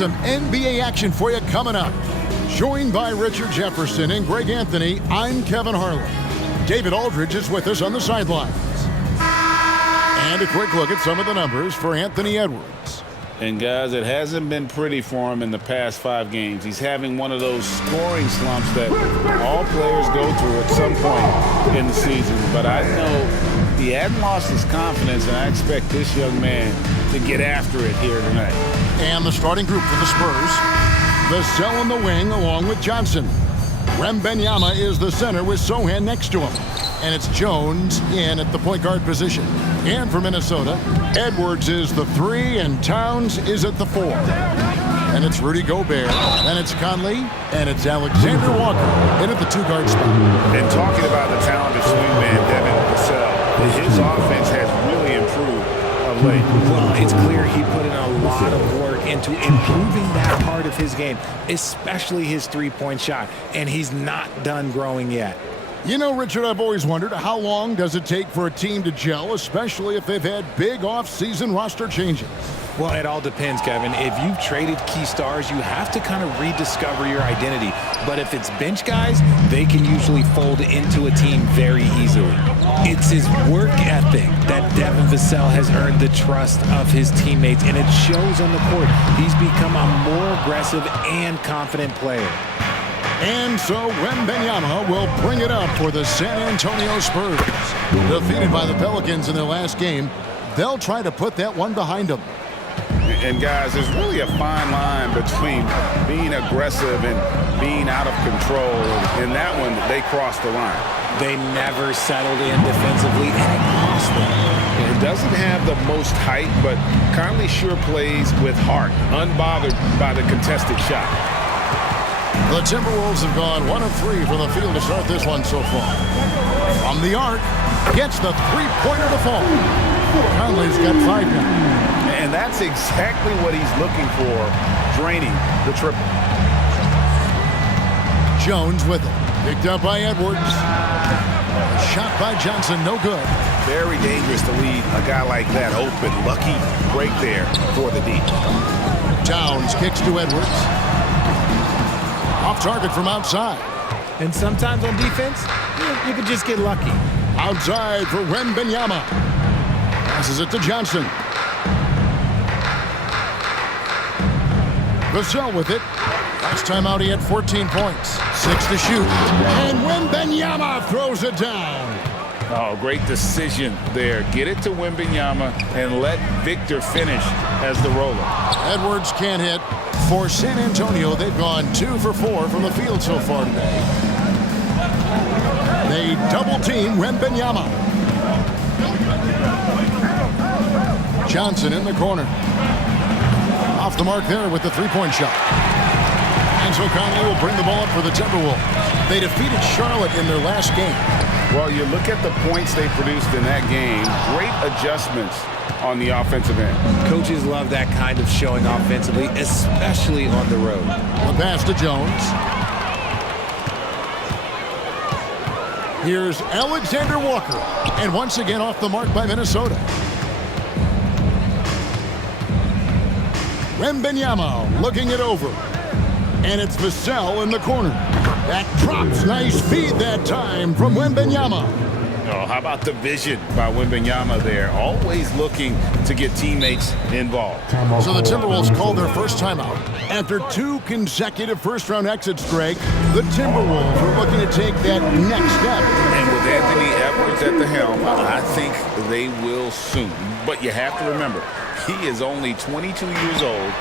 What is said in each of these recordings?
some NBA action for you coming up. Joined by Richard Jefferson and Greg Anthony, I'm Kevin Harlan. David Aldridge is with us on the sidelines. And a quick look at some of the numbers for Anthony Edwards. And guys, it hasn't been pretty for him in the past 5 games. He's having one of those scoring slumps that all players go through at some point in the season. But I know he hadn't lost his confidence, and I expect this young man to get after it here tonight. And the starting group for the Spurs. Vassell in the wing along with Johnson. Wembanyama is the center with Sohan next to him. And it's Jones in at the point guard position. And for Minnesota, Edwards is the 3 and Towns is at the 4. And it's Rudy Gobert, and it's Conley, and it's Alexander Walker in at the 2-guard spot. And talking about the talented swingman, Devin Vassell, his offense has really improved of late. Well, it's clear he put in a lot of work into improving that part of his game, especially his 3-point shot, and he's not done growing yet. You know, Richard, I've always wondered how long does it take for a team to gel, especially if they've had big off-season roster changes? Well, it all depends, Kevin. If you've traded key stars, you have to kind of rediscover your identity. But if it's bench guys, they can usually fold into a team very easily. It's his work ethic that Devin Vassell has earned the trust of his teammates, and it shows on the court. He's become a more aggressive and confident player. And so Wembanyama will bring it up for the San Antonio Spurs. Defeated by the Pelicans in their last game, they'll try to put that one behind them. And guys, there's really a fine line between being aggressive and being out of control. In that one, they crossed the line. They never settled in defensively, and it cost them. It doesn't have the most height, but Conley sure plays with heart, unbothered by the contested shot. The Timberwolves have gone 1 of 3 from the field to start this one so far. From the arc, gets the 3-pointer to fall. Conley's got 5 now. And that's exactly what he's looking for, draining the triple. Jones with it. Picked up by Edwards. A shot by Johnson, no good. Very dangerous to leave a guy like that open. Lucky break there for the D. Towns kicks to Edwards. Off target from outside. And sometimes on defense, you could just get lucky. Outside for Wembanyama. Passes it to Johnson. Vassell with it. Last time out he had 14 points. 6 to shoot. And Wembanyama throws it down. Oh, great decision there. Get it to Wembanyama and let Victor finish as the roller. Edwards can't hit. For San Antonio, they've gone 2 for 4 from the field so far today. They double-team Wembanyama. Johnson in the corner. Off the mark there with the 3-point shot. And so Conley will bring the ball up for the Timberwolves. They defeated Charlotte in their last game. Well, you look at the points they produced in that game. Great adjustments on the offensive end. Coaches love that kind of showing offensively, especially on the road. The pass to Jones. Here's Alexander Walker. And once again off the mark by Minnesota. Wembanyama looking it over. And it's Vassell in the corner. That drops. Nice feed that time from Wembanyama. Oh, how about the vision by Wembanyama there? Always looking to get teammates involved. So the Timberwolves called their first timeout. After 2 consecutive first-round exits, Greg, the Timberwolves are looking to take that next step. And with Anthony Edwards at the helm, I think they will soon. But you have to remember, he is only 22 years old.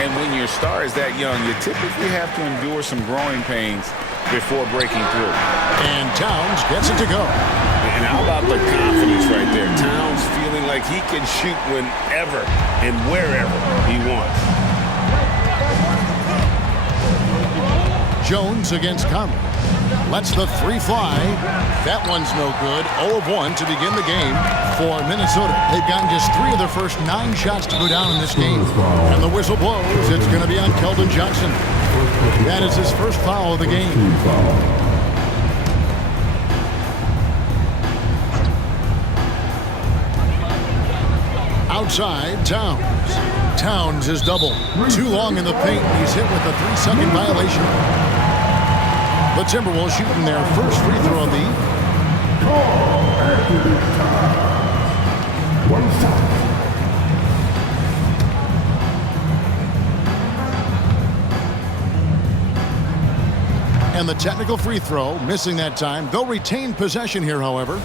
And when your star is that young, you typically have to endure some growing pains before breaking through. And Towns gets it to go. And how about the confidence right there? Towns feeling like he can shoot whenever and wherever he wants. Jones against Conley. Lets the 3 fly. That one's no good. 0 of 1 to begin the game for Minnesota. They've gotten just 3 of their first 9 shots to go down in this game. And the whistle blows. It's going to be on Keldon Johnson. That is his first foul of the game. outside, Towns. Towns is doubled. Too long in the paint, and he's hit with a 3-second violation. The Timberwolves shooting their first free throw of the and the technical free throw, missing that time. They'll retain possession here, however.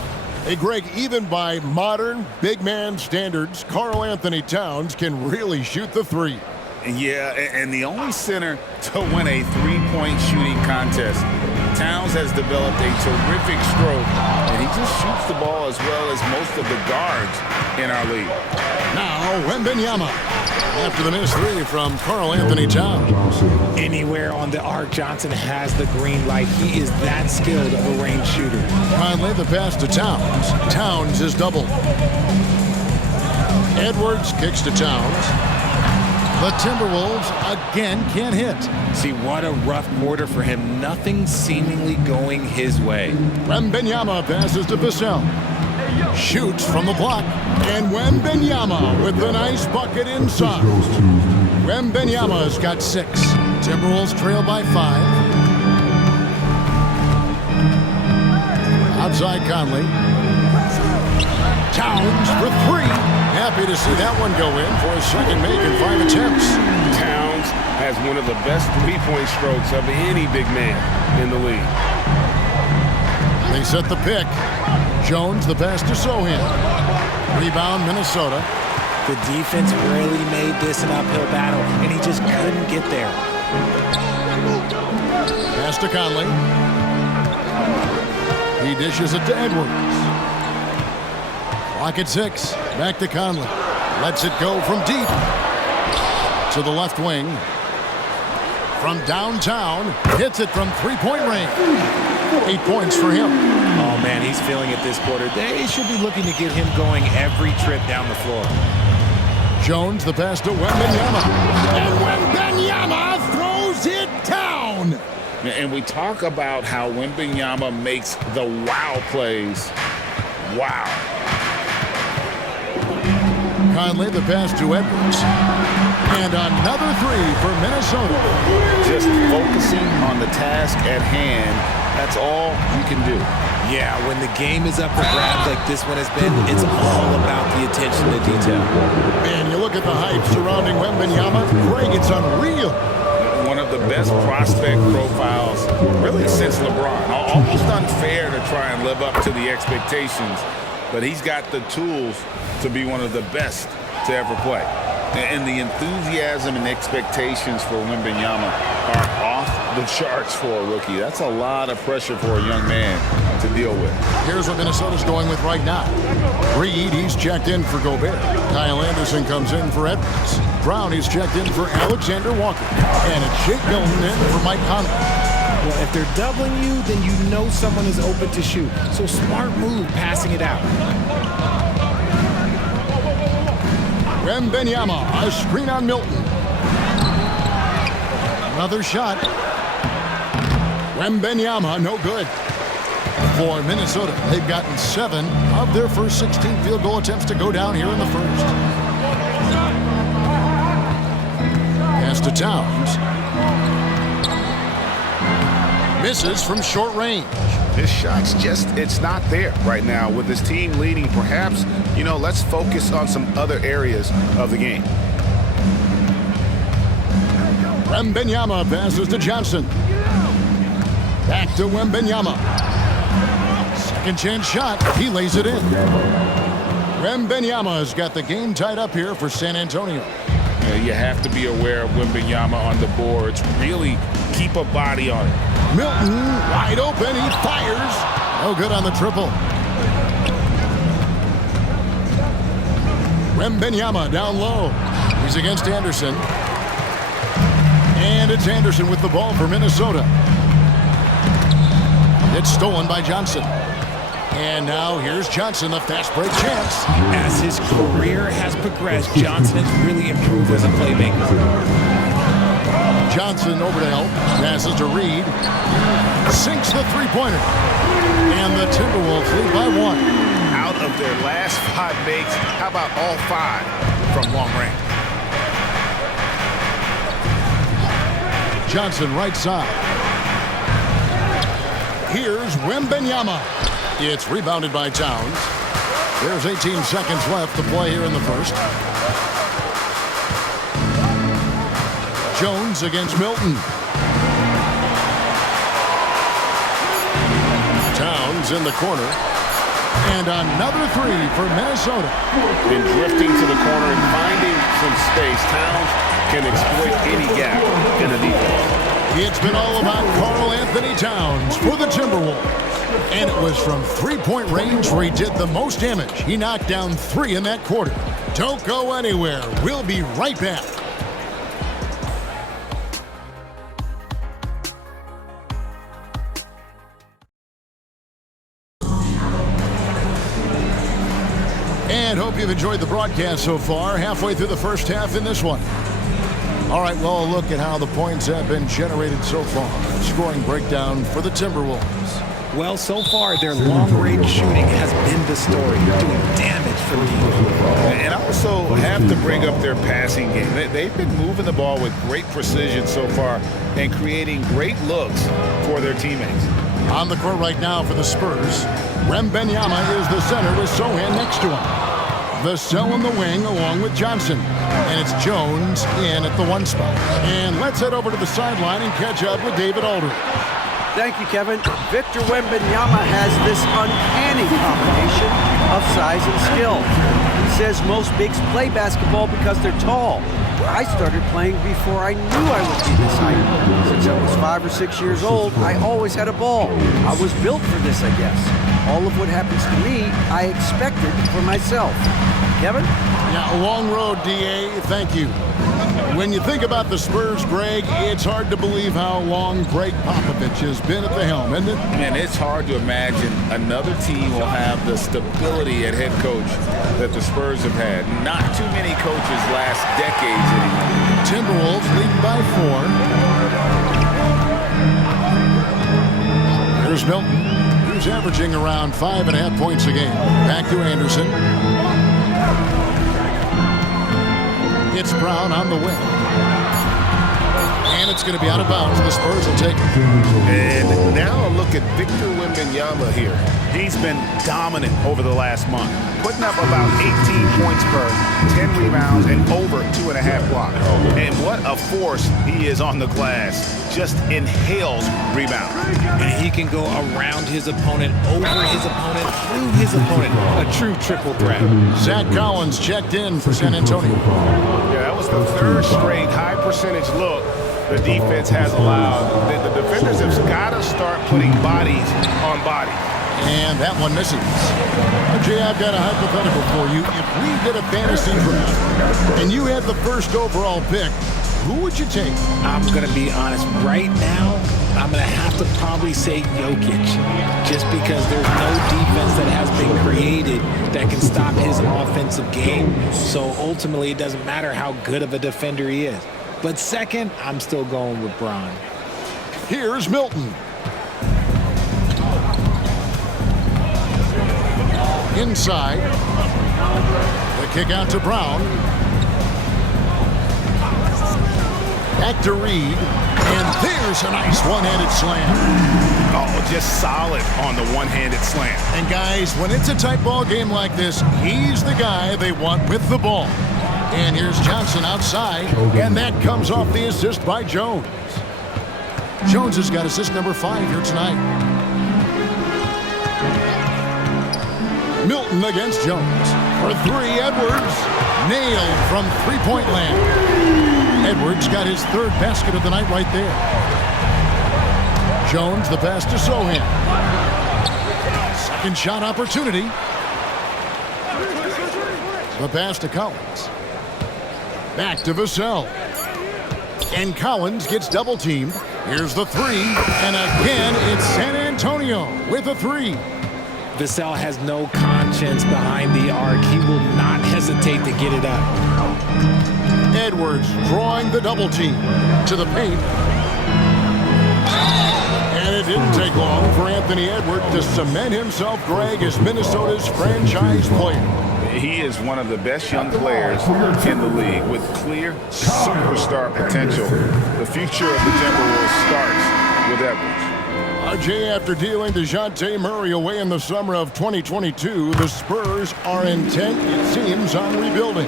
Hey, Greg, even by modern big man standards, Karl Anthony Towns can really shoot the three. Yeah, and the only center to win a three-point shooting contest. Towns has developed a terrific stroke, and he just shoots the ball as well as most of the guards in our league. Now, Wembanyama. After the missed three from Karl Anthony Towns. Anywhere on the arc, Johnson has the green light. He is that skilled of a range shooter. Conley, the pass to Towns. Towns is doubled. Edwards kicks to Towns. The Timberwolves again can't hit. See, what a rough quarter for him. Nothing seemingly going his way. Wembanyama passes to Vassell. Shoots from the block. And Wembanyama with the nice bucket inside. Wembanyama's got 6. Timberwolves trail by 5. Outside Conley. Towns for 3. Happy to see that one go in for a second make in 5 attempts. Towns has one of the best three-point strokes of any big man in the league. They set the pick. Jones, the pass to Sohan. Rebound, Minnesota. The defense really made this an uphill battle, and he just couldn't get there. Pass to Conley. He dishes it to Edwards. Clock at 6. Back to Conley. Lets it go from deep. To the left wing. From downtown. Hits it from three-point range. 8 points for him. Oh, man, he's feeling it this quarter. They should be looking to get him going every trip down the floor. Jones, the pass to Wembanyama. And Wembanyama throws it down. And we talk about how Wembanyama makes the wow plays. Wow. Conley, the pass to Edwards. And another 3 for Minnesota. Just focusing on the task at hand, that's all you can do. Yeah, when the game is up for grabs like this one has been, it's all about the attention to detail. Man, you look at the hype surrounding Wembanyama. Greg, it's unreal. One of the best prospect profiles, really, since LeBron. Almost unfair to try and live up to the expectations, but he's got the tools to be one of the best to ever play. And the enthusiasm and expectations for Wembanyama are off the charts for a rookie. That's a lot of pressure for a young man to deal with. Here's what Minnesota's going with right now. Reed, he's checked in for Gobert. Kyle Anderson comes in for Edwards. Brown, he's checked in for Alexander Walker. And it's Jake Milton in for Mike Conley. Well, if they're doubling you, then you know someone is open to shoot. So smart move passing it out. Wembanyama, a screen on Milton. Another shot. Wembanyama, no good. For Minnesota, they've gotten 7 of their first 16 field goal attempts to go down here in the first. Pass to Towns. Misses from short range. His shot's just, it's not there right now. With his team leading, perhaps, let's focus on some other areas of the game. Wembanyama passes to Johnson. Back to Wembanyama. Second chance shot. He lays it in. Wembanyama's got the game tied up here for San Antonio. You have to be aware of Wembanyama on the boards. Really keep a body on it. Milton, wide open, he fires. No good on the triple. Wembanyama down low. He's against Anderson. And it's Anderson with the ball for Minnesota. It's stolen by Johnson. And now here's Johnson, the fast break chance. As his career has progressed, Johnson has really improved as a playmaker. Johnson over to help. Passes to Reed. Sinks the three-pointer. And the Timberwolves lead by 1. Out of their last 5 makes, how about all 5? from long range. Johnson right side. Here's Wembanyama. It's rebounded by Towns. There's 18 seconds left to play here in the first. Jones against Milton. Towns in the corner. And another three for Minnesota. Been drifting to the corner and finding some space. Towns can exploit any gap in the defense. It's been all about Karl Anthony Towns for the Timberwolves. And it was from three-point range where he did the most damage. He knocked down 3 in that quarter. Don't go anywhere. We'll be right back. And hope you've enjoyed the broadcast so far. Halfway through the first half in this one. All right, well, a look at how the points have been generated so far. Scoring breakdown for the Timberwolves. Well, so far, their long-range shooting has been the story, doing damage for me. And I also have to bring up their passing game. They've been moving the ball with great precision so far and creating great looks for their teammates. On the court right now for the Spurs, Wembanyama is the center with Sohan next to him. Vassell in the wing along with Johnson. And it's Jones in at the 1 spot. And let's head over to the sideline and catch up with David Aldridge. Thank you, Kevin. Victor Wembanyama has this uncanny combination of size and skill. He says most bigs play basketball because they're tall. I started playing before I knew I would be this height. Since I was 5 or 6 years old, I always had a ball. I was built for this, I guess. All of what happens to me, I expected for myself. Kevin? Yeah, a long road, D.A. Thank you. When you think about the Spurs, Greg, it's hard to believe how long Greg Popovich has been at the helm, isn't it? Man, it's hard to imagine another team will have the stability at head coach that the Spurs have had. Not too many coaches last decades anymore. Timberwolves leading by 4. Here's Milton, who's averaging around 5.5 points a game. Back to Anderson. It's Brown on the wing. And it's going to be out of bounds. The Spurs will take it. And now a look at Victor Wembanyama here. He's been dominant over the last month, putting up about 18 points per, 10 rebounds, and over 2.5 blocks. And what a force he is on the glass. Just inhales rebound. And he can go around his opponent, over his opponent, through his opponent. A true triple threat. Zach Collins checked in for San Antonio. Yeah, that was the 3rd straight high percentage look the defense has allowed. The defenders have got to start putting bodies on bodies. And that one misses. Jay, I've got a hypothetical for you. If we did a fantasy draft and you had the 1st overall pick, who would you take? I'm going to be honest. Right now, I'm going to have to probably say Jokic. Just because there's no defense that has been created that can stop his offensive game. So ultimately, it doesn't matter how good of a defender he is. But second, I'm still going with Bron. Here's Milton. Inside. The kick out to Brown. Back to Reed. And there's a nice one-handed slam. Oh, just solid on the one-handed slam. And guys, when it's a tight ball game like this, he's the guy they want with the ball. And here's Johnson outside, and that comes off the assist by Jones. Jones has got assist number 5 here tonight. Milton against Jones. For 3, Edwards. Nailed from three-point land. Edwards got his 3rd basket of the night right there. Jones, the pass to Sohan. Second shot opportunity. The pass to Collins. Back to Vassell. And Collins gets double-teamed. Here's the 3. And again, it's San Antonio with a 3. Vassell has no conscience behind the arc. He will not hesitate to get it up. Edwards drawing the double team to the paint. And it didn't take long for Anthony Edwards to cement himself, Greg, as Minnesota's franchise player. He is one of the best young players in the league with clear superstar potential. The future of the Timberwolves starts with Edwards. RJ, after dealing DeJounte Murray away in the summer of 2022, the Spurs are intent, it seems, on rebuilding.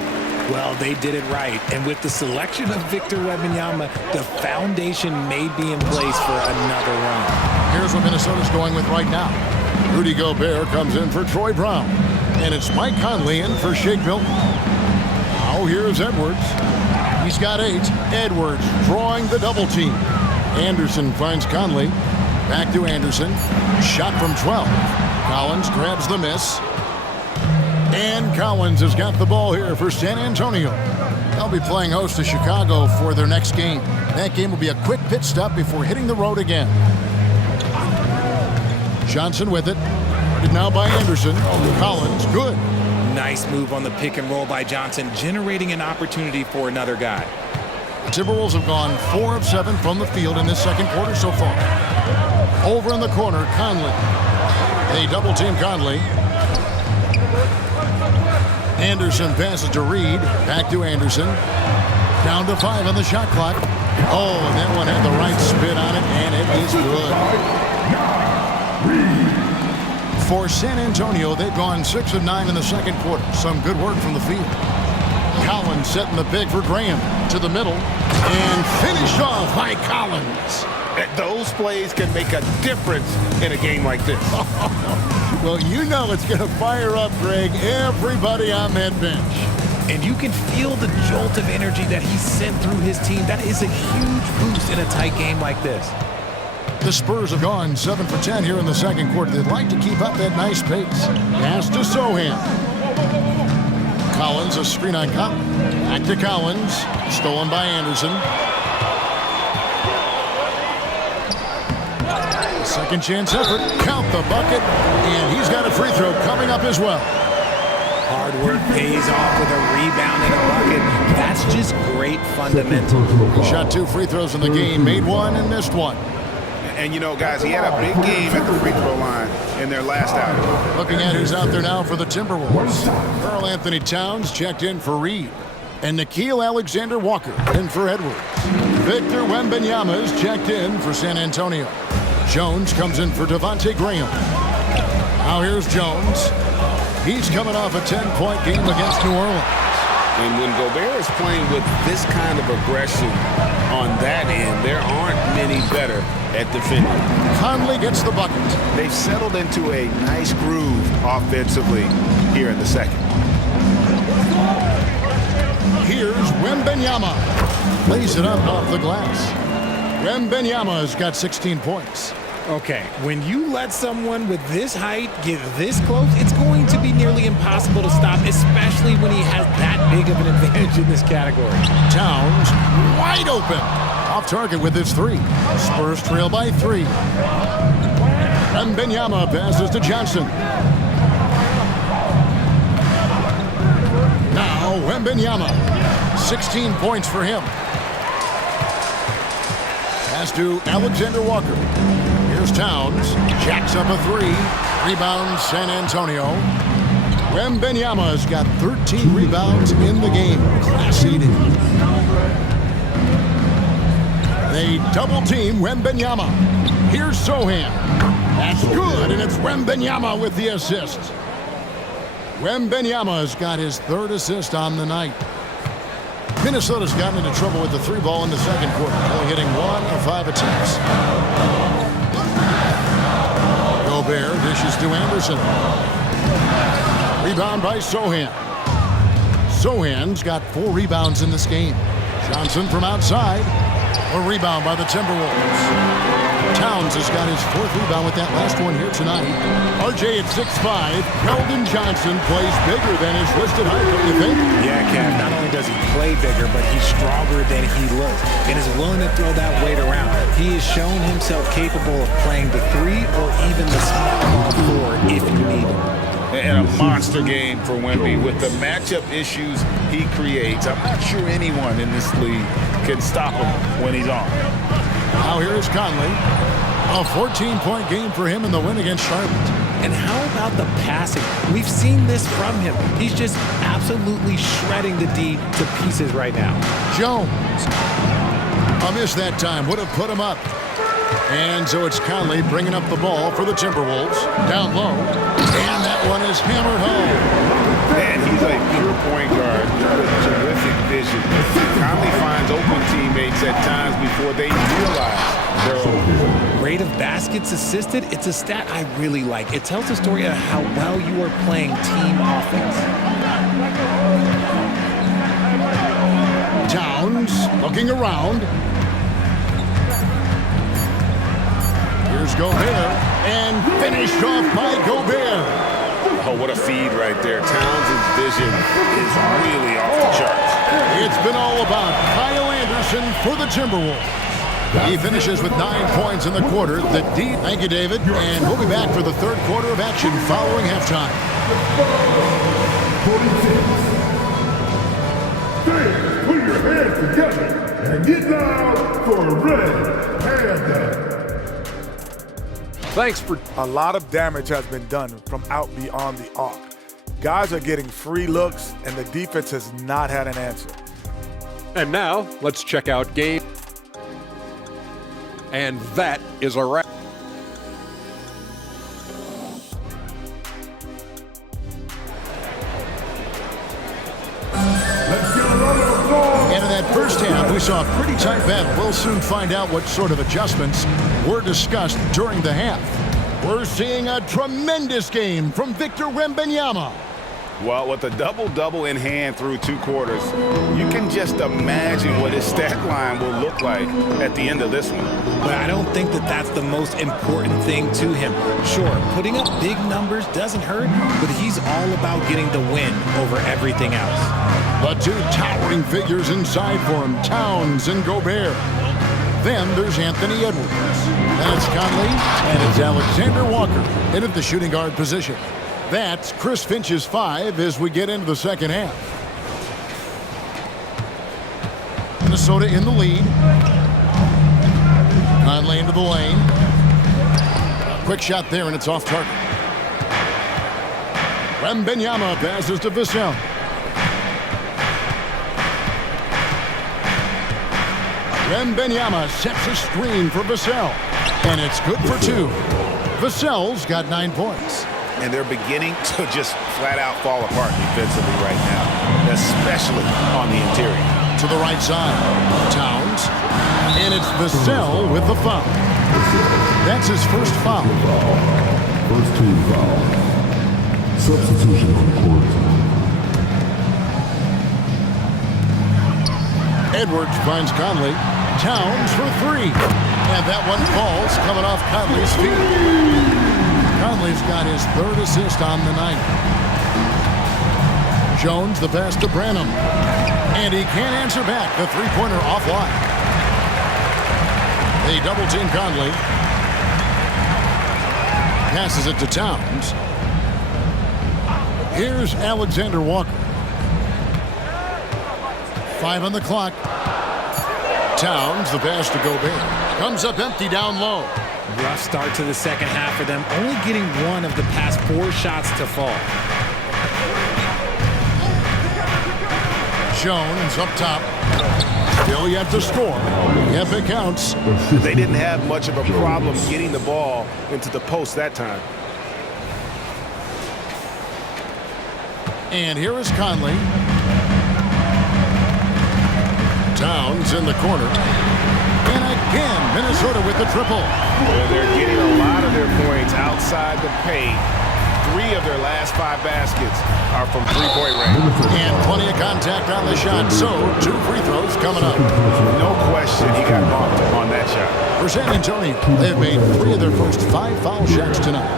Well, they did it right. And with the selection of Victor Wembanyama, the foundation may be in place for another run. Here's what Minnesota's going with right now. Rudy Gobert comes in for Troy Brown. And it's Mike Conley in for Shake Milton. Now here's Edwards. He's got 8. Edwards drawing the double team. Anderson finds Conley. Back to Anderson. Shot from 12. Collins grabs the miss. And Collins has got the ball here for San Antonio. They'll be playing host to Chicago for their next game. That game will be a quick pit stop before hitting the road again. Johnson with it. Guarded now by Anderson. Collins, good. Nice move on the pick and roll by Johnson, generating an opportunity for another guy. The Timberwolves have gone 4 of 7 from the field in this second quarter so far. Over in the corner, Conley. They double team Conley. Anderson passes to Reed. Back to Anderson. Down to 5 on the shot clock. Oh, and that one had the right spin on it, and it is good. For San Antonio, they've gone 6 of 9 in the second quarter. Some good work from the field. Collins setting the pick for Graham to the middle. And finished off by Collins. Those plays can make a difference in a game like this. Well, you know it's going to fire up, Greg, everybody on that bench. And you can feel the jolt of energy that he sent through his team. That is a huge boost in a tight game like this. The Spurs have gone 7 for 10 here in the second quarter. They'd like to keep up that nice pace. Pass to Sohan. Collins, a screen on Conley. Back to Collins. Stolen by Anderson. Second chance effort. Count the bucket. And he's got a free throw coming up as well. Hard work pays off with a rebound and a bucket. That's just great fundamentals. He shot 2 free throws in the game. Made 1 and missed 1. And, you know, guys, he had a big game at the free throw line in their last outing. Looking at who's out there now for the Timberwolves. Karl Anthony Towns checked in for Reed. And Nickeil Alexander-Walker in for Edwards. Victor Wembanyama is checked in for San Antonio. Jones comes in for Devontae Graham. Now here's Jones. He's coming off a 10-point game against New Orleans. And when Gobert is playing with this kind of aggression on that end, there aren't many better at defending. Conley gets the bucket. They've settled into a nice groove offensively here in the second. Here's Wembanyama. Lays it up off the glass. Wembanyama's got 16 points. Okay, when you let someone with this height get this close, it's going to be nearly impossible to stop, especially when he has that big of an advantage in this category. Towns wide open. Off target with his 3. Spurs trail by 3. Wembanyama passes to Johnson. Now Wembanyama. 16 points for him. Pass to Alexander-Walker. Here's Towns. Jacks up a 3. Rebounds San Antonio. Wembanyama's got 13 rebounds in the game. Class eating. They double team Wembanyama. Here's Sohan. That's good, and it's Wembanyama with the assist. Wembanyama's got his 3rd assist on the night. Minnesota's gotten into trouble with the 3 ball in the second quarter, only hitting 1 of 5 attempts. Gobert dishes to Anderson. Rebound by Sohan. Sohan's got 4 rebounds in this game. Johnson from outside. A rebound by the Timberwolves. Towns has got his 4th rebound with that last one here tonight. RJ at 6'5". Keldon Johnson plays bigger than his listed height, don't you think? Yeah, Kev, not only does he play bigger, but he's stronger than he looks and is willing to throw that weight around. He has shown himself capable of playing the 3 or even the small 4 if you need him. And a monster game for Wemby with the matchup issues he creates. I'm not sure anyone in this league can stop him when he's on. Now here is Conley. A 14-point game for him in the win against Charlotte. And how about the passing? We've seen this from him. He's just absolutely shredding the D to pieces right now. Jones. A miss that time would have put him up. And so it's Conley bringing up the ball for the Timberwolves. Down low. And that one is hammered home. Man, he's a pure point guard with terrific vision. Conley finds open teammates at times before they realize they're open. Rate of baskets assisted, it's a stat I really like. It tells the story of how well you are playing team offense. Towns looking around. Here's Gobert, and finished off by Gobert. Oh, what a feed right there. Towns' vision is really off the charts. It's been all about Kyle Anderson for the Timberwolves. He finishes with 9 points in the quarter. Thank you, David. And we'll be back for the third quarter of action following halftime. Fans, put your hands together and get loud for Red Panda. Thanks for... A lot of damage has been done from out beyond the arc. Guys are getting free looks, and the defense has not had an answer. And now, let's check out game. And that is a wrap. And in that first half, we saw a pretty tight battle. We'll soon find out what sort of adjustments were discussed during the half. We're seeing a tremendous game from Victor Wembanyama. Well, with a double-double in hand through 2 quarters, you can just imagine what his stat line will look like at the end of this one. But I don't think that that's the most important thing to him. Sure, putting up big numbers doesn't hurt, but he's all about getting the win over everything else. The two towering figures inside for him, Towns and Gobert. Then there's Anthony Edwards. Then it's Conley, and it's Alexander Walker in at the shooting guard position. That's Chris Finch's 5 as we get into the second half. Minnesota in the lead. Conley into the lane. Quick shot there, and it's off target. Wembanyama passes to Vassell. Wembanyama sets a screen for Vassell. And it's good for 2. Vassell's got 9 points. And they're beginning to just flat out fall apart defensively right now, especially on the interior. To the right side, Towns, and it's Vassell with the foul. That's his first foul. First team foul. Substitution on court. Edwards finds Conley. Towns for 3. And that one falls coming off Conley's feet. Conley's got his 3rd assist on the night. Jones the pass to Branham. And he can't answer back. The 3-pointer offline. They double-team Conley. Passes it to Towns. Here's Alexander Walker. 5 on the clock. Towns the pass to Gobert. Comes up empty down low. Rough start to the second half for them, only getting 1 of the past 4 shots to fall. Jones up top. Still yet to score. If it counts. They didn't have much of a problem getting the ball into the post that time. And here is Conley. Towns in the corner. And again, Minnesota with the triple. Well, they're getting a lot of their points outside the paint. 3 of their last 5 baskets are from 3-point range. And plenty of contact on the shot, so 2 free throws coming up. No question he got bumped on that shot. For San Antonio, they've made 3 of their first 5 foul shots tonight.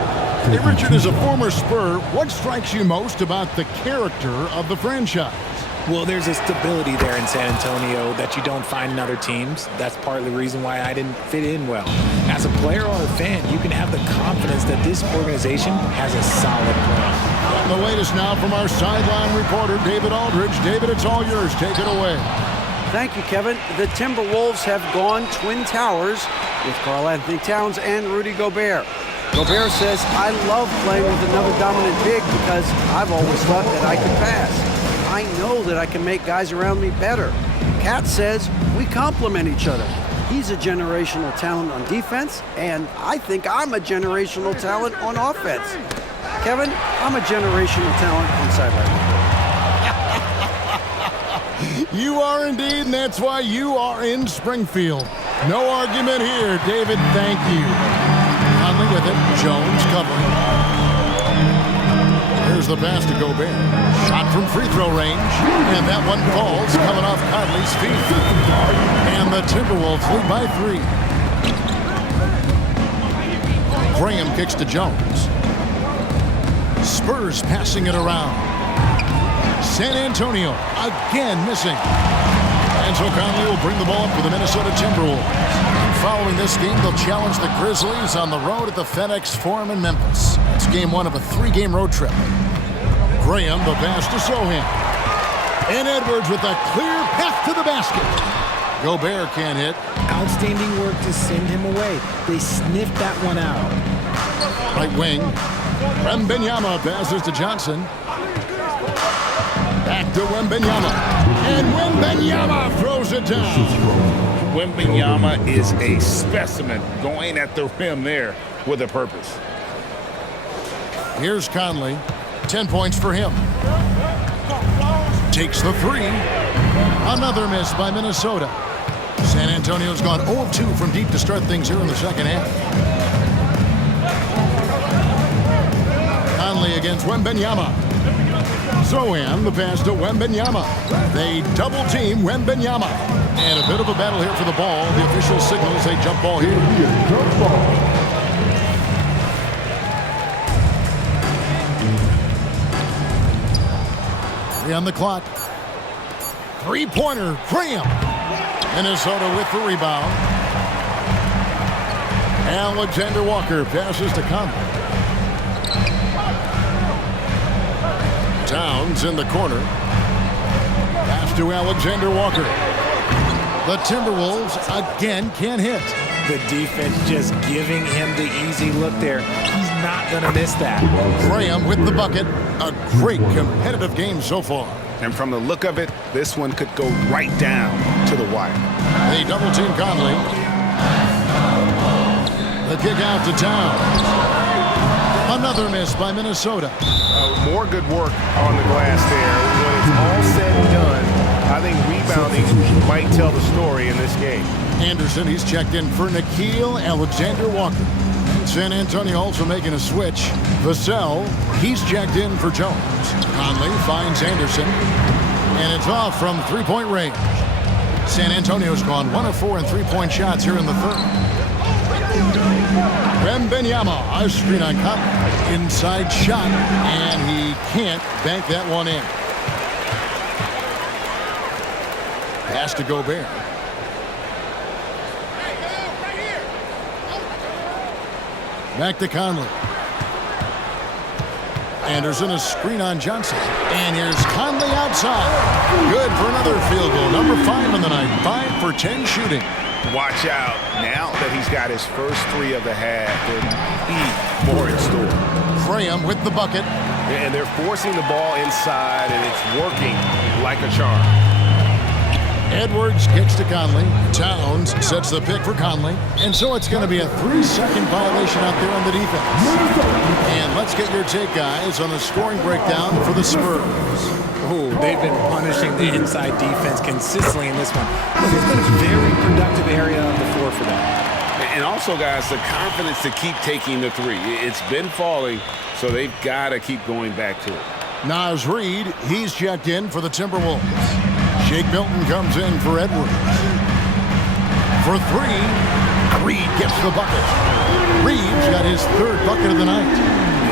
Hey, Richard, as a former Spur, what strikes you most about the character of the franchise? Well, there's a stability there in San Antonio that you don't find in other teams. That's part of the reason why I didn't fit in well. As a player or a fan, you can have the confidence that this organization has a solid plan. The latest now from our sideline reporter, David Aldridge. David, it's all yours. Take it away. Thank you, Kevin. The Timberwolves have gone Twin Towers with Karl-Anthony Towns and Rudy Gobert. Gobert says, I love playing with another dominant big because I've always thought that I could pass. I know that I can make guys around me better. Cat says, we complement each other. He's a generational talent on defense, and I think I'm a generational talent on offense. Kevin, I'm a generational talent on sideline. You are indeed, and that's why you are in Springfield. No argument here, David. Thank you. Conley with it. Jones covering. Here's the pass to Gobert. Shot from free throw range. And that one falls coming off Conley's feet. And the Timberwolves lead by 3. Graham kicks to Jones. Spurs passing it around. San Antonio again missing. And so Conley will bring the ball up for the Minnesota Timberwolves. And following this game, they'll challenge the Grizzlies on the road at the FedEx Forum in Memphis. It's game 1 of a 3-game road trip. Graham, the pass to Sohan. And Edwards with a clear path to the basket. Gobert can't hit. Outstanding work to send him away. They sniffed that one out. Right wing. Wembanyama passes to Johnson. Back to Wembanyama. And Wembanyama throws it down. Wembanyama is a specimen going at the rim there with a purpose. Here's Conley. 10 points for him. Takes the 3. Another miss by Minnesota. San Antonio's gone 0-2 from deep to start things here in the second half. Conley against Wembanyama. Sohan, the pass to Wembanyama. They double team Wembanyama. And a bit of a battle here for the ball. The official signals a jump ball here. On the clock. 3-pointer, Graham. Minnesota with the rebound. Alexander Walker passes to Conley. Towns in the corner. Pass to Alexander Walker. The Timberwolves again can't hit. The defense just giving him the easy look there. He's not going to miss that. Graham with the bucket. A great competitive game so far. And from the look of it, this one could go right down to the wire. They double team Conley. The kick out to Towns. Another miss by Minnesota. More good work on the glass there. When it's all said and done, I think rebounding might tell the story in this game. Anderson, he's checked in for Nickeil Alexander Walker. San Antonio also making a switch. Vassell, he's checked in for Jones. Conley finds Anderson. And it's off from three-point range. San Antonio's gone 1 of 4 in three-point shots here in the third. Wembanyama, a screen on Conley. Inside shot, and he can't bank that one in. Pass to Gobert. Back to Conley. Anderson, a screen on Johnson. And here's Conley outside. Good for another field goal. Number 5 in the night. 5 for 10 shooting. Watch out. Now that he's got his first 3 of the half, there'll be more in store. Graham with the bucket. And they're forcing the ball inside, and it's working like a charm. Edwards kicks to Conley. Towns sets the pick for Conley. And so it's going to be a 3-second violation out there on the defense. And let's get your take, guys, on the scoring breakdown for the Spurs. Oh, they've been punishing the inside defense consistently in this one. It's been a very productive area on the floor for them. And also, guys, the confidence to keep taking the 3. It's been falling, so they've got to keep going back to it. Naz Reid, he's checked in for the Timberwolves. Shake Milton comes in for Edwards. For 3, Reid gets the bucket. Reid's got his 3rd bucket of the night.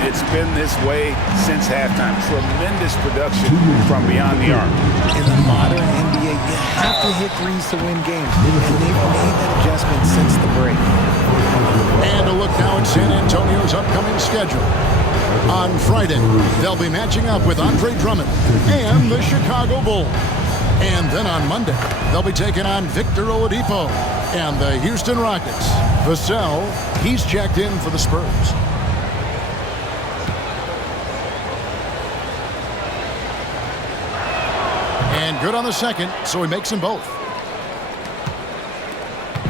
It's been this way since halftime. Tremendous production from beyond the arc. In the modern NBA, you have to hit threes to win games. And they've made that adjustment since the break. And a look now at San Antonio's upcoming schedule. On Friday, they'll be matching up with Andre Drummond and the Chicago Bulls. And then on Monday, they'll be taking on Victor Oladipo and the Houston Rockets. Vassell, he's checked in for the Spurs. Good on the second, so he makes them both.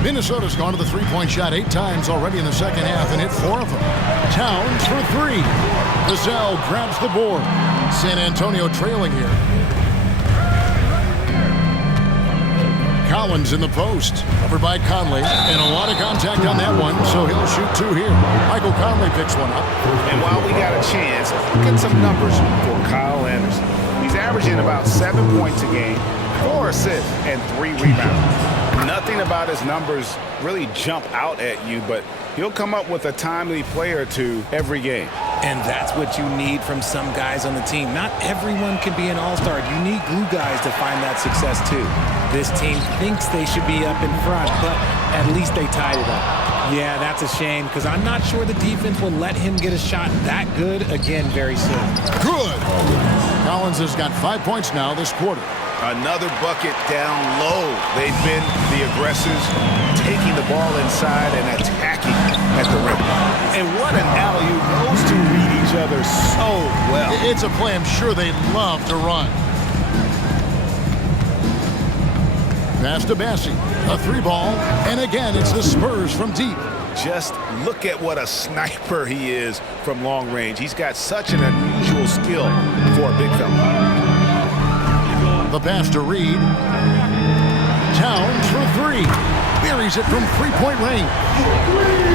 Minnesota's gone to the three-point shot 8 times already in the second half and hit 4 of them. Towns for 3. Vassell grabs the board. San Antonio trailing here. Collins in the post, over by Conley, and a lot of contact on that one, so he'll shoot 2 here. Michael Conley picks one up. And while we got a chance, look at some numbers for Kyle Anderson. He's averaging about 7 points a game, 4 assists, and 3 rebounds. Nothing about his numbers really jump out at you, but he'll come up with a timely play or two every game. And that's what you need from some guys on the team. Not everyone can be an all-star. You need glue guys to find that success too. This team thinks they should be up in front, but at least they tied it up. Yeah, that's a shame because I'm not sure the defense will let him get a shot that good again very soon. Good. Collins has got 5 points now this quarter. Another bucket down low. They've been the aggressors, taking the ball inside and attacking at the rim. And what an alley-oop. Those two read each other so well. It's a play I'm sure they love to run. Pass to Bassi. A 3-ball. And again, it's the Spurs from deep. Just look at what a sniper he is from long range. He's got such an unusual skill for a big fella. The pass to Reed. Towns for 3. Buries it from 3-point range.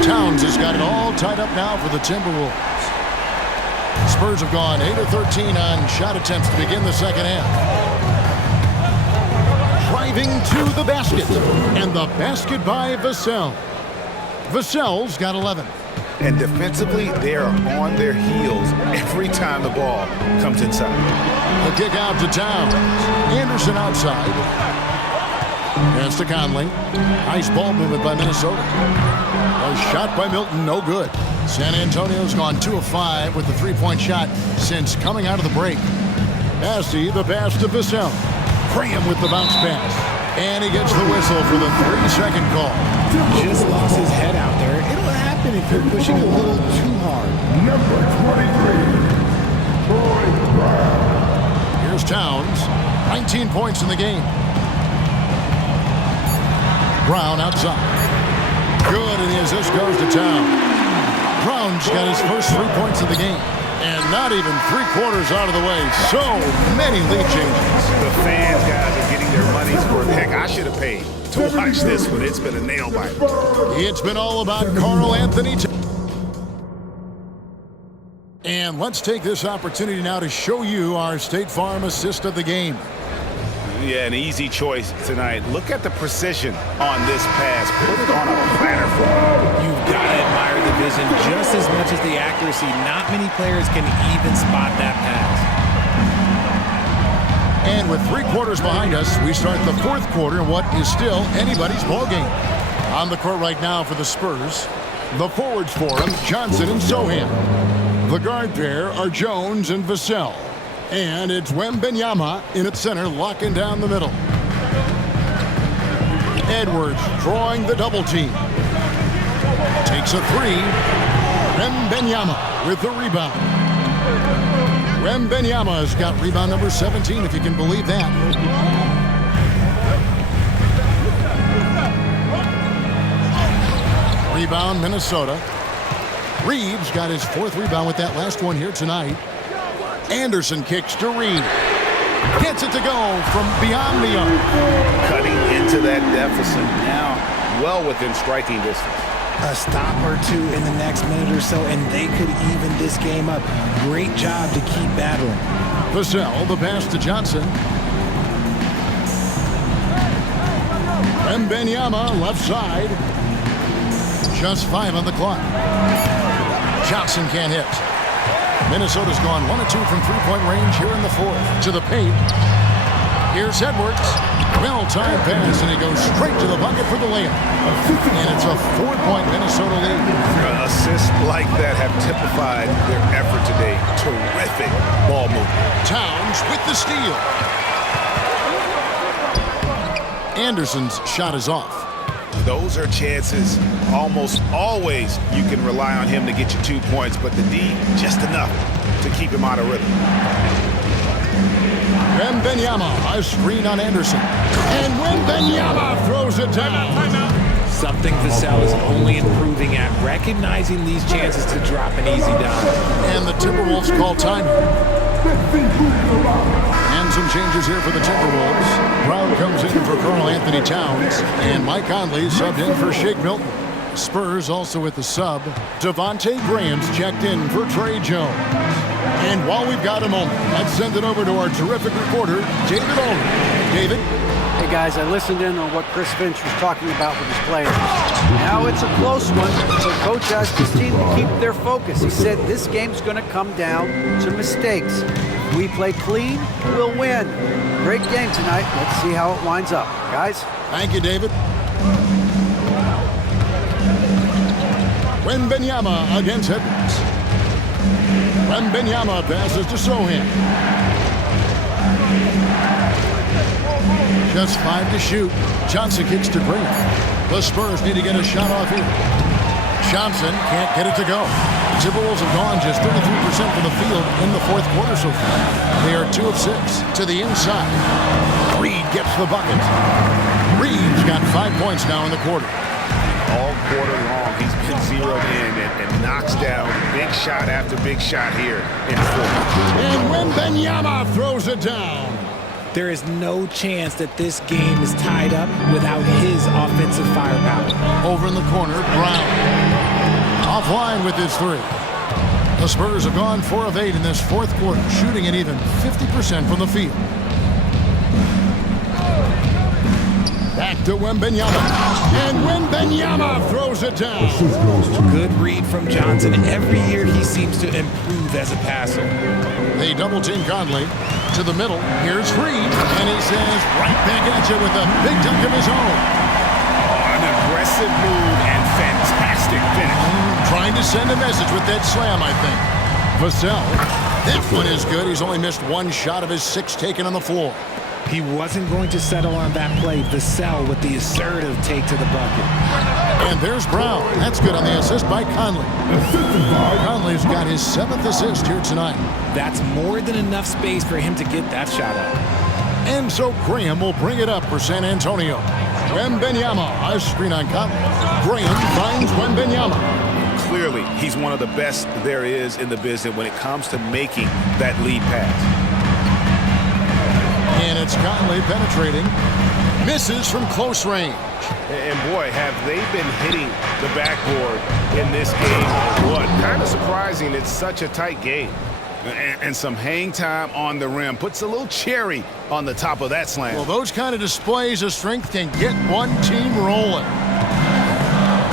Towns has got it all tied up now for the Timberwolves. Spurs have gone 8 of 13 on shot attempts to begin the second half. Driving to the basket. And the basket by Vassell. Vassell's got 11. And defensively, they are on their heels every time the ball comes inside. The kick out to Towns. Anderson outside. Pass to Conley. Nice ball movement by Minnesota. A shot by Milton, no good. San Antonio's gone 2 of 5 with the 3-point shot since coming out of the break. Bassi, the pass to Vassell. Graham with the bounce pass. And he gets the whistle for the 3-second call. Just lost his head out there. It'll happen if you're pushing a little too hard. Number 23, Here's Towns. 19 points in the game. Brown outside. Good, and the assist goes to Towns. Brown's got his first 3 points of the game. And not even 3/4 out of the way. So many lead changes. The fans, guys, are getting their money's worth. Heck, I should have paid to watch this one. It's been a nail biter. It's been all about Carl Anthony. And let's take this opportunity now to show you our State Farm assist of the game. Yeah, an easy choice tonight. Look at the precision on this pass. Put it on a platter for him. You've got to admire the vision just as much as the accuracy. Not many players can even spot that pass. And with 3/4 behind us, we start the 4th quarter in what is still anybody's ballgame. On the court right now for the Spurs, the forwards for them, Johnson and Sohan. The guard pair are Jones and Vassell. And it's Wembanyama in at center, locking down the middle. Edwards drawing the double team. Takes a 3. Wembanyama with the rebound. Wembanyama has got rebound number 17, if you can believe that. Rebound, Minnesota. Reeves got his 4th rebound with that last one here tonight. Anderson kicks to Reed. Gets it to go from beyond the arc. Cutting into that deficit now, well within striking distance. A stop or two in the next minute or so, and they could even this game up. Great job to keep battling. Vassell, the pass to Johnson. Wembanyama, left side. Just 5 on the clock. Johnson can't hit. Minnesota's gone 1 of 2 from 3-point range here in the 4th. To the paint. Here's Edwards. Well-timed pass, and he goes straight to the bucket for the layup. And it's a 4-point Minnesota lead. Assists like that have typified their effort today. Terrific ball movement. Towns with the steal. Anderson's shot is off. Those are chances almost always you can rely on him to get you 2 points, but the D, just enough to keep him out of rhythm. Wembanyama, a screen on Anderson. And Wembanyama throws it down. Something Vassell is only improving at, recognizing these chances to drop an easy dime. And the Timberwolves call time. And some changes here for the Timberwolves. Brown comes in for Karl Anthony Towns. And Mike Conley subbed in for Shake Milton. Spurs also with the sub. Devontae Graham's checked in for Trey Jones. And while we've got a moment, let's send it over to our terrific reporter, David Olin. David? Hey guys, I listened in on what Chris Finch was talking about with his players. Now it's a close one, so Coach asked his team to keep their focus. He said this game's going to come down to mistakes. If we play clean, we'll win. Great game tonight. Let's see how it winds up. Guys? Thank you, David. Wembanyama against Edwards. Wembanyama passes to Sohan. Just 5 to shoot. Johnson kicks to Green. The Spurs need to get a shot off here. Johnson can't get it to go. Timberwolves have gone just 33% from the field in the fourth quarter so far. They are 2 of 6 to the inside. Reed gets the bucket. Reed's got 5 points now in the quarter. All quarter long, he's been zeroed in and knocks down big shot after big shot here in the fourth. And Wembanyama throws it down. There is no chance that this game is tied up without his offensive firepower. Over in the corner, Brown. Offline with his 3. The Spurs have gone 4 of 8 in this fourth quarter, shooting at even 50% from the field. Back to Wembanyama. And Wembanyama throws it down. Good read from Johnson. Every year he seems to improve as a passer. They double-team Conley. To the middle. Here's Reed. And he says right back at you with a big dunk of his own. An aggressive move and fantastic finish. Trying to send a message with that slam, I think. Vassell. That one is good. He's only missed 1 shot of his 6 taken on the floor. He wasn't going to settle on that play. Vassell with the assertive take to the bucket. And there's Brown. That's good on the assist by Conley. Conley's got his 7th assist here tonight. That's more than enough space for him to get that shot up. And so Graham will bring it up for San Antonio. Wembanyama, a screen on Conley. Graham finds Wembanyama. Clearly, he's one of the best there is in the business when it comes to making that lead pass. And it's Conley penetrating. Misses from close range. And boy, have they been hitting the backboard in this game or what? Kind of surprising it's such a tight game. And some hang time on the rim. Puts a little cherry on the top of that slam. Well, those kind of displays of strength can get one team rolling.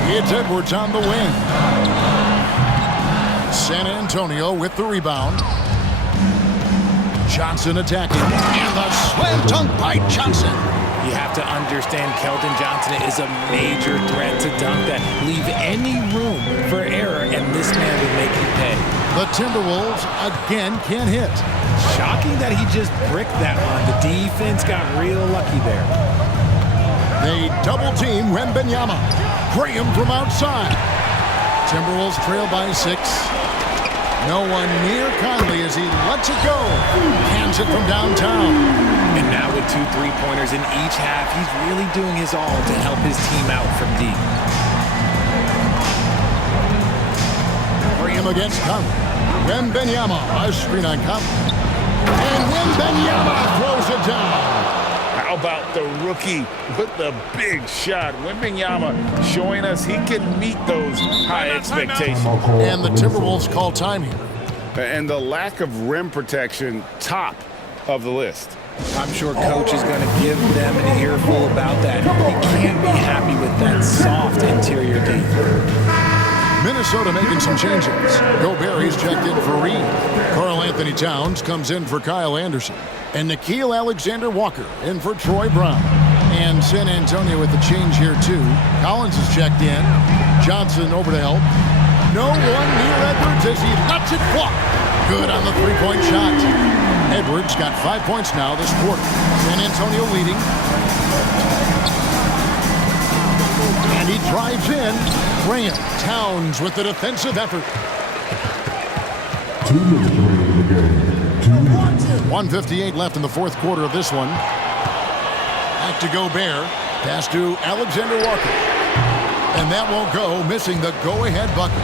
It's Edwards on the wing. San Antonio with the rebound. Johnson attacking. And the slam dunk by Johnson. You have to understand Keldon Johnson is a major threat to dunk that. Leave any room for error, and this man will make you pay. The Timberwolves again can't hit. Shocking that he just bricked that one. The defense got real lucky there. They double-team Wembanyama. Graham from outside. Timberwolves trail by 6. No one near Conley as he lets it go. Hands it from downtown. And now with 2 3-pointers in each half, he's really doing his all to help his team out from deep. Graham against Conley. Wembanyama, a screen on Conley. And Wembanyama throws it down. How about the rookie with the big shot? Wembanyama showing us he can meet those high expectations. And the Timberwolves call time here. And the lack of rim protection, top of the list. I'm sure Coach is going to give them an earful about that. You can't be happy with that soft interior D. Minnesota making some changes. Gobert's checked in for Reed. Karl Anthony Towns comes in for Kyle Anderson. And Nickeil Alexander-Walker in for Troy Brown. And San Antonio with the change here too. Collins is checked in. Johnson over to help. No one near Edwards as he lets it fly. Good on the 3-point shot. Edwards got 5 points now this quarter. San Antonio leading. And he drives in. Graham. Towns with the defensive effort. 2 minutes remaining in the game. 2 minutes. 1:58 left in the fourth quarter of this one. Back to Gobert. Pass to Alexander Walker. And that won't go, missing the go-ahead bucket.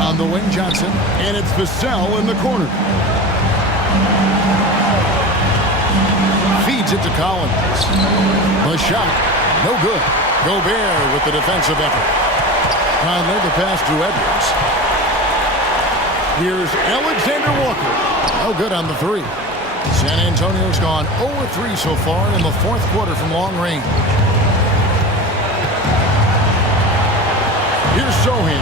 On the wing, Johnson. And it's Vassell in the corner. Feeds it to Collins. The shot, no good. Gobert with the defensive effort. Conley, the pass to Edwards. Here's Alexander Walker. No good on the three. San Antonio's gone 0-3 so far in the fourth quarter from long range. Here's Sohan.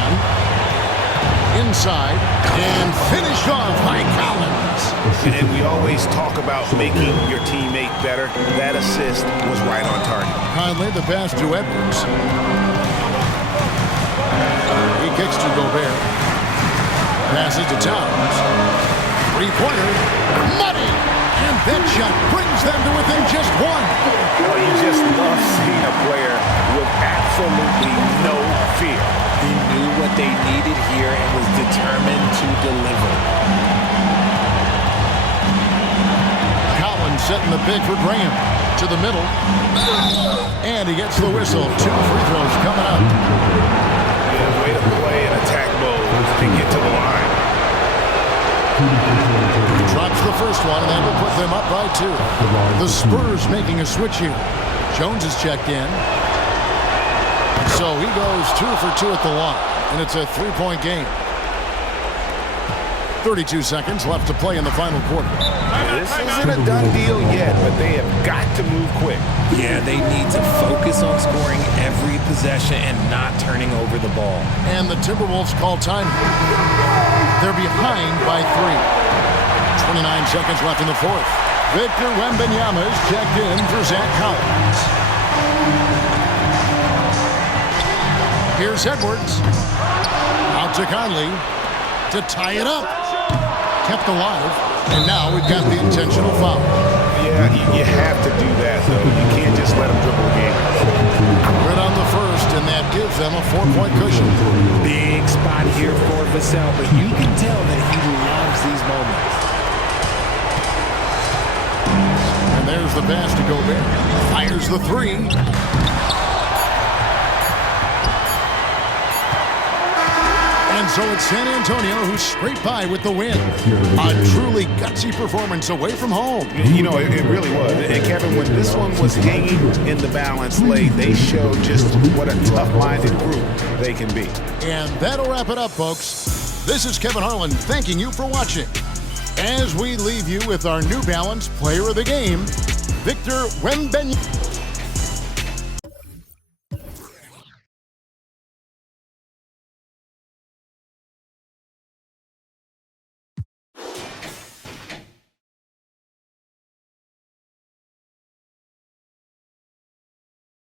Inside. And finished off by Collins. And we always talk about making your teammate better. That assist was right on target. Conley, the pass to Edwards. He kicks to Gobert. Passes to Towns. Three-pointer. Money! And that shot brings them to within just one. Well, you just love seeing a player with absolutely no fear. He knew what they needed here and was determined to deliver. Collins setting the big for Graham. To the middle. And he gets the whistle. 2 free throws coming up. Yeah, way to play in attack mode and get to the line. Drops the first one, and that will put them up by 2. The Spurs making a switch here. Jones is checked in. So he goes 2 for 2 at the line, and it's a 3-point game. 32 seconds left to play in the final quarter. This isn't a done deal yet, but they have got to move quick. Yeah, they need to focus on scoring every possession and not turning over the ball. And the Timberwolves call time. They're behind by 3. 29 seconds left in the fourth. Victor Wembanyama is checked in for Zach Collins. Here's Edwards. Out to Conley to tie it up. Kept alive. And now we've got the intentional foul. Yeah, you have to do that, though. You can't just let them dribble the game. Right on the first, and that gives them a 4-point cushion. Big spot here for Vassell, but you can tell that he loves these moments. And there's the pass to Gobert. Fires the 3. And so it's San Antonio who scraped by with the win. A truly gutsy performance away from home. You know, it really was. And Kevin, when this one was hanging in the balance late, they showed just what a tough-minded group they can be. And that'll wrap it up, folks. This is Kevin Harlan thanking you for watching. As we leave you with our New Balance Player of the Game, Victor Wembanyama.